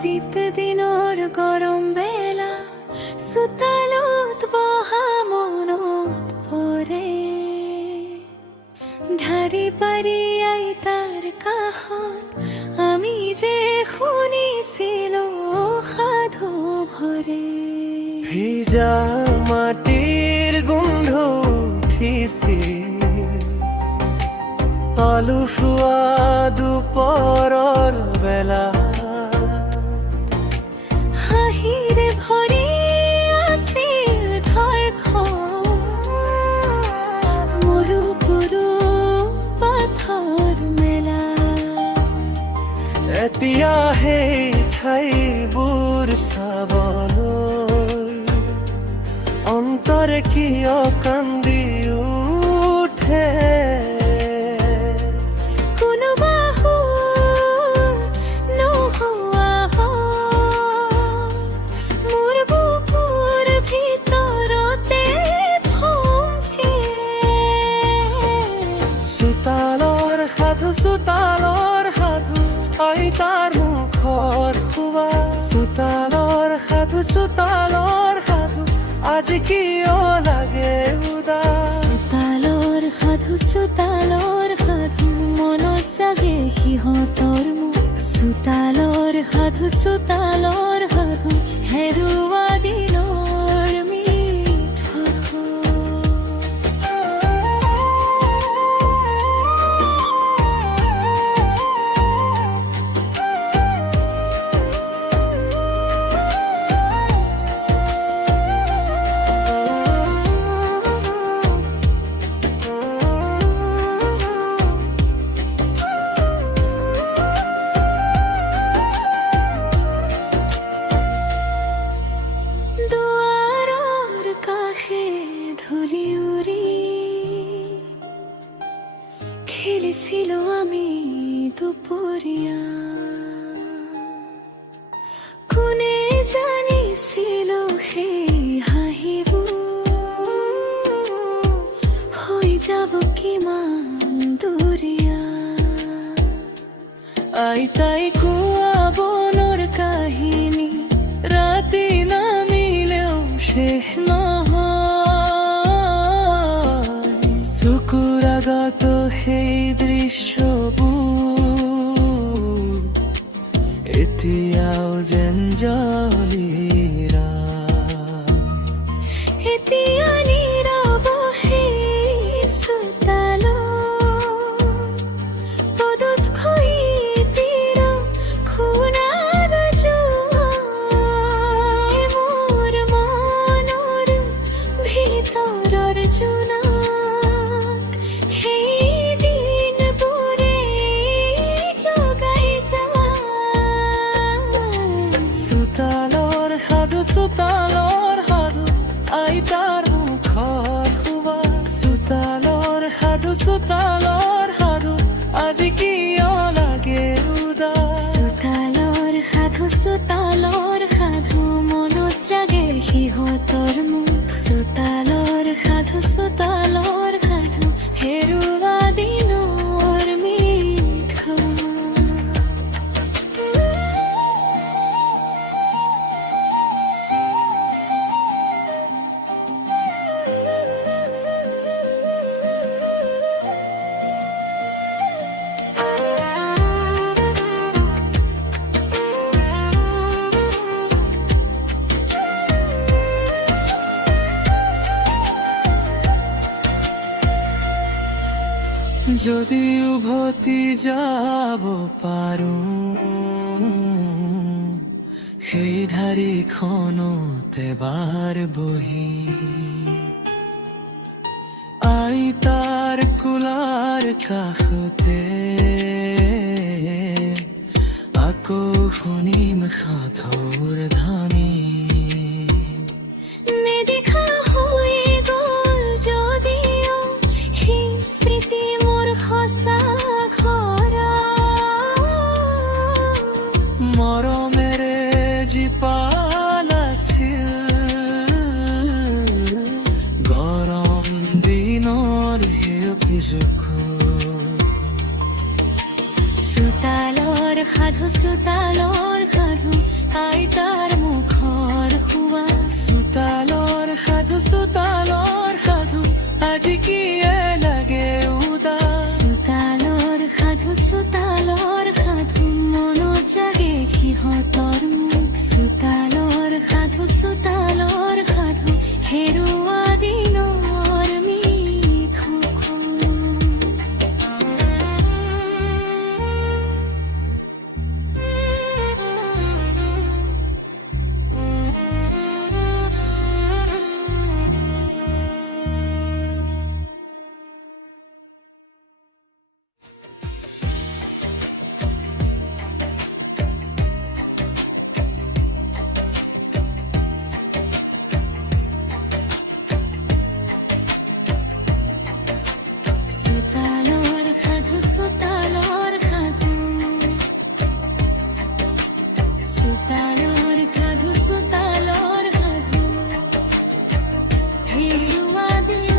শীত দিনৰ গৰম বেলা চোতালত বহা মনত পৰে ঢাৰি পাৰি আইতাৰ কাষত আমি যে শুনিছিলো সাধু ভৰে ভিজা মাটিৰ গোন্ধ উঠিছিল আলুসুৱা দুপৰৰ বেলা হাঁহিৰে ভৰি আছিল ঘৰখন মৰু গৰু পাথৰ মেলা এতিয়া সেই ঠাইবোৰ চাবলৈ অন্তৰে কিয় কান্দি উঠে চোতালৰ সাধু আইতাৰ মুখৰ খোৱা চোতালৰ সাধু আজি কিয় লাগে উদাস চোতালৰ সাধু মনত জাগে সিহঁতৰ মুখ চোতালৰ সাধু হেৰুৱা দিনৰ মিঠা খেলিছিলো আমি দুপৰীয়া কোনে জানিছিল সেই হাঁহিবোৰ হৈ যাব কিমান দুৰীয়া আইতাই কোৱা বনৰ কাহিনী ৰাতি নামিলেও শেষ চকুৰ আগত সেই দৃশ্যবোৰ এতিয়াও যেন জ্বলিৰা এতিয়া নীৰৱ সেই চোতালত পদত খহি তীৰ খুনাৰ জোৱাই মোৰ মনৰ ভিতৰৰ জোনা চোতালৰ সাধু আইতাৰ মুখৰ খোৱা চোতালৰ সাধু আজি কিয় লাগে উদাস চোতালৰ সাধু মনত জাগে সিহঁতৰ মুখ চোতালৰ সাধু হেৰুৱা দিনৰ মিঠা যদি উভতি যাব পাৰো সেই ধাৰিখনতে বাৰ বহি আইতাৰ কোলাৰ কাষতে আকৌ শুনিম সাধুৰ ধানী মৰমেৰে জীপাল আছিল গৰম দিনৰ চোতালৰ সাধু চোতালৰ সাধু সাধু আইতাৰ মুখৰ সোৱাদ চোতালৰ সাধু আজি কিয়ে লাগে উদাস চোতালৰ সাধু মনত জাগে সিহঁতৰ